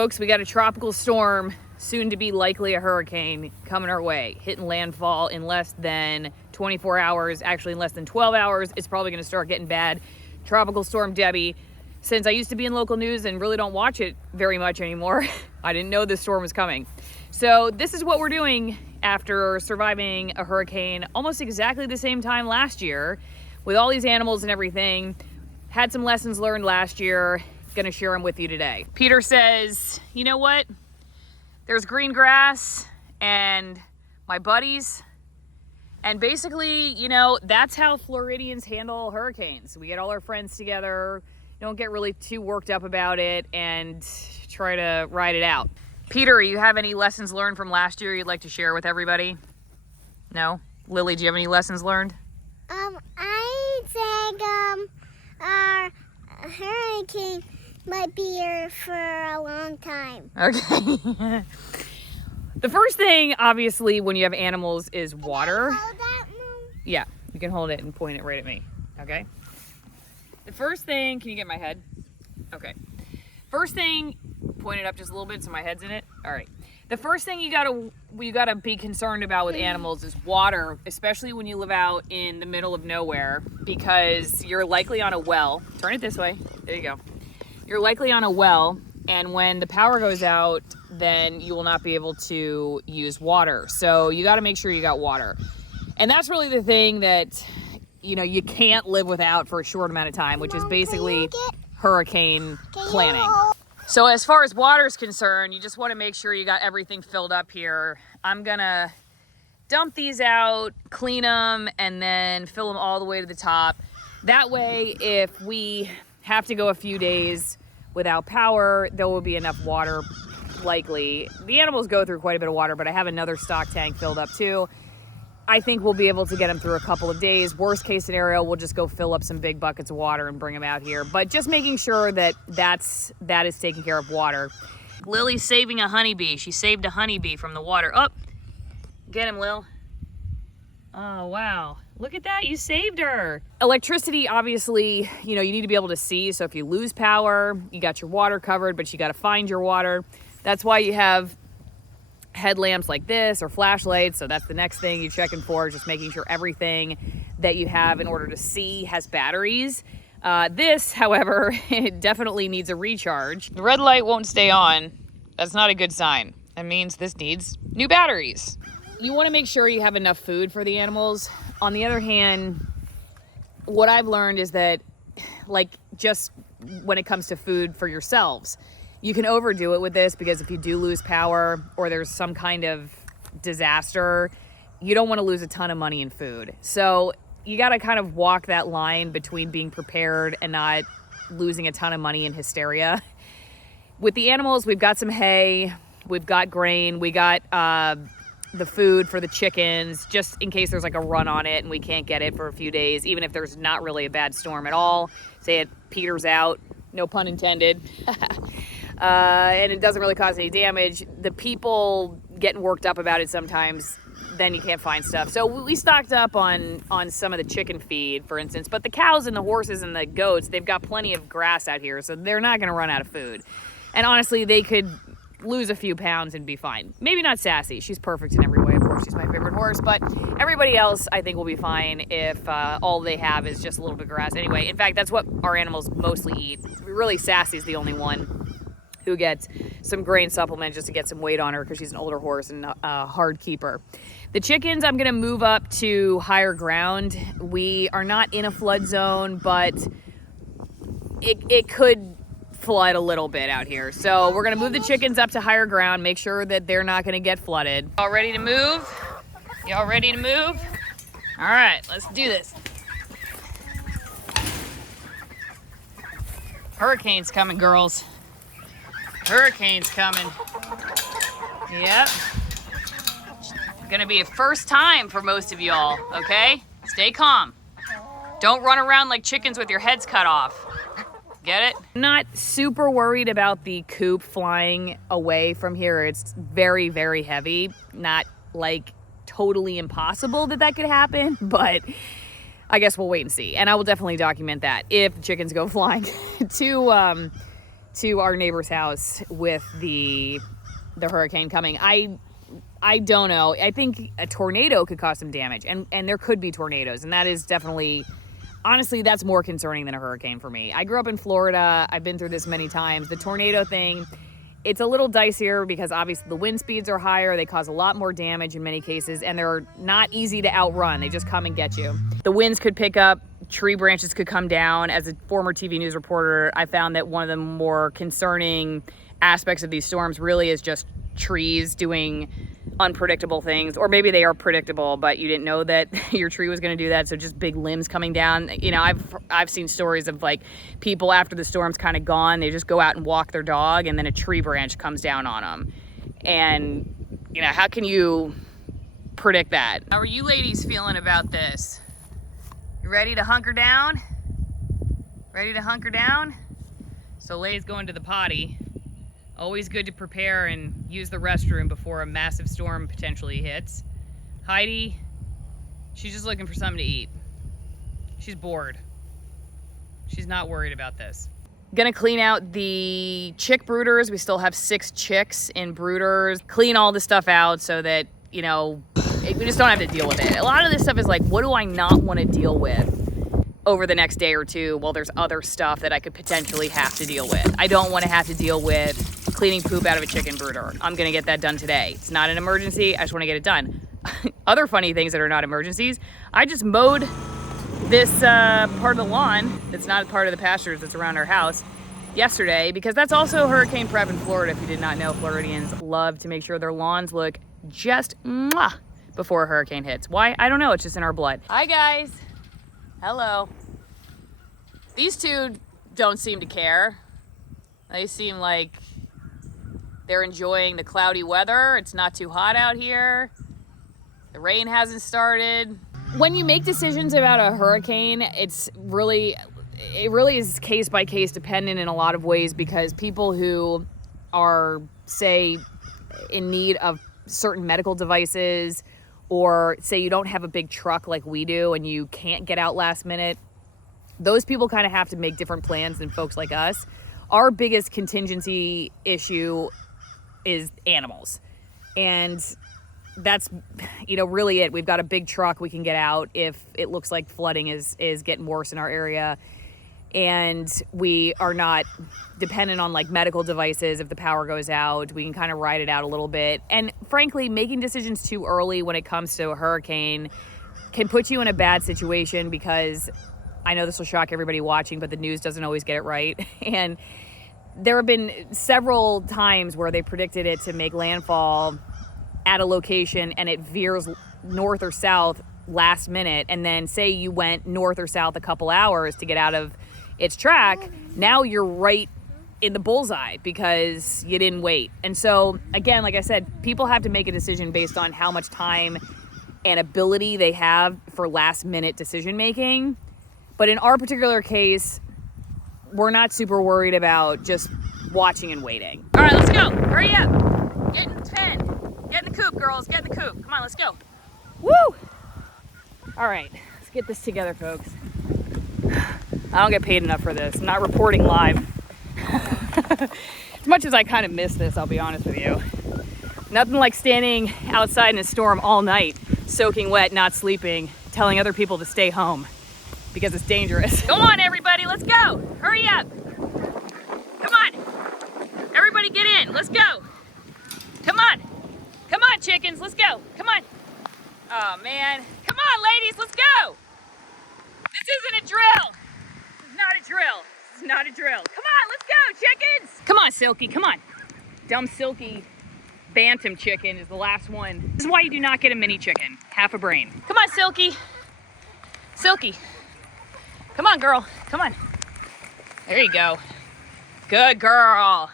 folks, we got a tropical storm, soon to be likely a hurricane, coming our way, hitting landfall in less than 24 hours, actually in less than 12 hours. It's probably going to start getting bad. Tropical Storm Debby. Since I used to be in local news and really don't watch it very much anymore, I didn't know this storm was coming. So this is what we're doing after surviving a hurricane almost exactly the same time last year with all these animals and everything. Had some lessons learned last year. Gonna share them with you today. Peter says, you know what? There's green grass and my buddies. And basically, you know, that's how Floridians handle hurricanes. We get all our friends together, don't get really too worked up about it, and try to ride it out. Peter, you have any lessons learned from last year you'd like to share with everybody? No? Lily, do you have any lessons learned? I think our hurricane might be here for a long time. Okay. The first thing, obviously, when you have animals is water. Can I hold that, Mom? Yeah, you can hold it and point it right at me, okay? The first thing, can you get my head? Okay. First thing, point it up just a little bit so my head's in it. All right. The first thing you gotta be concerned about with animals is water, especially when you live out in the middle of nowhere, because you're likely on a well. Turn it this way. There you go. You're likely on a well, and when the power goes out, then you will not be able to use water. So you got to make sure you got water. And that's really the thing that, you know, you can't live without for a short amount of time, which is basically hurricane planning. So as far as water is concerned, you just want to make sure you got everything filled up here. I'm gonna dump these out, clean them, and then fill them all the way to the top. That way, if we have to go a few days without power, there will be enough water, likely. The animals go through quite a bit of water, but I have another stock tank filled up too. I think we'll be able to get them through a couple of days. Worst case scenario, we'll just go fill up some big buckets of water and bring them out here. But just making sure that that is taking care of water. Lily's saving a honeybee. She saved a honeybee from the water. Oh, get him, Lil. Oh, wow. Look at that, you saved her. Electricity, obviously, you know, you need to be able to see. So if you lose power, you got your water covered, but you got to find your water. That's why you have headlamps like this or flashlights. So that's the next thing you're checking for, just making sure everything that you have in order to see has batteries. This, however, it definitely needs a recharge. The red light won't stay on. That's not a good sign. That means this needs new batteries. You want to make sure you have enough food for the animals. On the other hand, what I've learned is that, like, just when it comes to food for yourselves, you can overdo it with this, because if you do lose power or there's some kind of disaster, you don't want to lose a ton of money in food. So you got to kind of walk that line between being prepared and not losing a ton of money in hysteria. With the animals, we've got some hay, we've got grain, we got the food for the chickens, just in case there's like a run on it and we can't get it for a few days, even if there's not really a bad storm at all. Say it peters out, no pun intended. And it doesn't really cause any damage. The people getting worked up about it sometimes, then you can't find stuff. So we stocked up on some of the chicken feed, for instance, but the cows and the horses and the goats, they've got plenty of grass out here, so they're not gonna run out of food. And honestly, they could lose a few pounds and be fine. Maybe not Sassy, she's perfect in every way, of course, she's my favorite horse, but everybody else I think will be fine if all they have is just a little bit of grass. Anyway, in fact, that's what our animals mostly eat. Really, Sassy's the only one who gets some grain supplement just to get some weight on her, because she's an older horse and a hard keeper. The chickens, I'm gonna move up to higher ground. We are not in a flood zone, but it could flood a little bit out here. So we're gonna move the chickens up to higher ground, make sure that they're not gonna get flooded. All ready to move? Y'all ready to move? All right, let's do this. Hurricane's coming, girls. Hurricane's coming. Yep. Gonna be a first time for most of y'all, okay? Stay calm. Don't run around like chickens with your heads cut off. Get it? I'm not super worried about the coop flying away from here. It's very, very heavy. Not like totally impossible that could happen, but I guess we'll wait and see. And I will definitely document that if chickens go flying to to our neighbor's house with the hurricane coming. I don't know. I think a tornado could cause some damage, and there could be tornadoes, and that is definitely, honestly, that's more concerning than a hurricane for me. I grew up in Florida. I've been through this many times. The tornado thing, it's a little dicier because obviously the wind speeds are higher. They cause a lot more damage in many cases, and they're not easy to outrun. They just come and get you. The winds could pick up. Tree branches could come down. As a former TV news reporter, I found that one of the more concerning aspects of these storms really is just trees doing unpredictable things, or maybe they are predictable, but you didn't know that your tree was going to do that. So just big limbs coming down. You know, I've seen stories of like people after the storm's kind of gone, they just go out and walk their dog, and then a tree branch comes down on them. And you know, how can you predict that? How are you ladies feeling about this? You ready to hunker down? Ready to hunker down? So Lay's going to the potty. Always good to prepare and use the restroom before a massive storm potentially hits. Heidi, she's just looking for something to eat. She's bored. She's not worried about this. Gonna clean out the chick brooders. We still have 6 chicks in brooders. Clean all the stuff out so that, you know, we just don't have to deal with it. A lot of this stuff is like, what do I not want to deal with over the next day or two? Well, there's other stuff that I could potentially have to deal with. I don't want to have to deal with cleaning poop out of a chicken brooder. I'm gonna get that done today. It's not an emergency, I just want to get it done. Other funny things that are not emergencies, I just mowed this part of the lawn that's not part of the pastures that's around our house yesterday, because that's also hurricane prep in Florida. If you did not know, Floridians love to make sure their lawns look just mwah before a hurricane hits. Why? I don't know, it's just in our blood. Hi guys. Hello. These two don't seem to care. They seem like they're enjoying the cloudy weather. It's not too hot out here. The rain hasn't started. When you make decisions about a hurricane, it really is case by case dependent in a lot of ways, because people who are, say, in need of certain medical devices, or say you don't have a big truck like we do and you can't get out last minute, those people kind of have to make different plans than folks like us. Our biggest contingency issue is animals. And that's, you know, really it. We've got a big truck. We can get out if it looks like flooding is getting worse in our area. And we are not dependent on like medical devices. If the power goes out, we can kind of ride it out a little bit. And frankly, making decisions too early when it comes to a hurricane can put you in a bad situation, because I know this will shock everybody watching, but the news doesn't always get it right. And there have been several times where they predicted it to make landfall at a location and it veers north or south last minute. And then say you went north or south a couple hours to get out of its track, now you're right in the bullseye because you didn't wait. And so again, like I said, people have to make a decision based on how much time and ability they have for last minute decision making. But in our particular case, we're not super worried about just watching and waiting. All right, let's go. Hurry up. Get in the pen. Get in the coop, girls. Get in the coop. Come on, let's go. Woo! All right, let's get this together, folks. I don't get paid enough for this. I'm not reporting live. As much as I kind of miss this, I'll be honest with you. Nothing like standing outside in a storm all night, soaking wet, not sleeping, telling other people to stay home because it's dangerous. Come on, everybody, let's go. Hurry up. Come on. Everybody get in. Let's go. Come on. Come on, chickens. Let's go. Come on. Oh, man. Come on, ladies. Let's go. This isn't a drill. This is not a drill. This is not a drill. Come on, let's go, chickens. Come on, Silky. Come on. Dumb Silky Bantam chicken is the last one. This is why you do not get a mini chicken. Half a brain. Come on, Silky. Silky. Come on, girl. Come on. There you go. Good girl.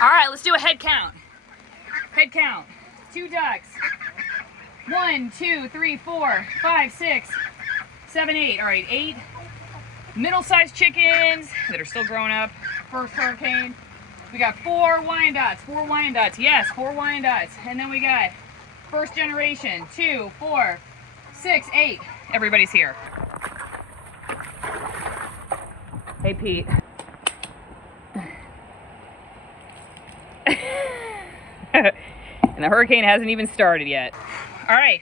All right, let's do a head count. Head count. 2 ducks. 1, 2, 3, 4, 5, 6, 7, 8. All right, 8 middle-sized chickens that are still growing up. First hurricane. We got 4 Wyandottes. 4 Wyandottes. Yes, 4 Wyandottes. And then we got first generation. 2, 4, 6, 8. Everybody's here. Hey, Pete. And the hurricane hasn't even started yet. All right.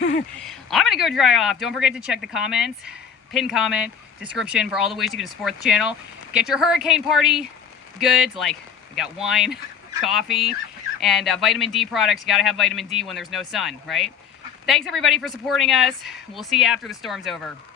I'm gonna go dry off. Don't forget to check the comments, pin comment, description for all the ways you can support the channel. Get your hurricane party goods, like we got wine, coffee, and vitamin D products. You gotta have vitamin D when there's no sun, right? Thanks everybody for supporting us. We'll see you after the storm's over.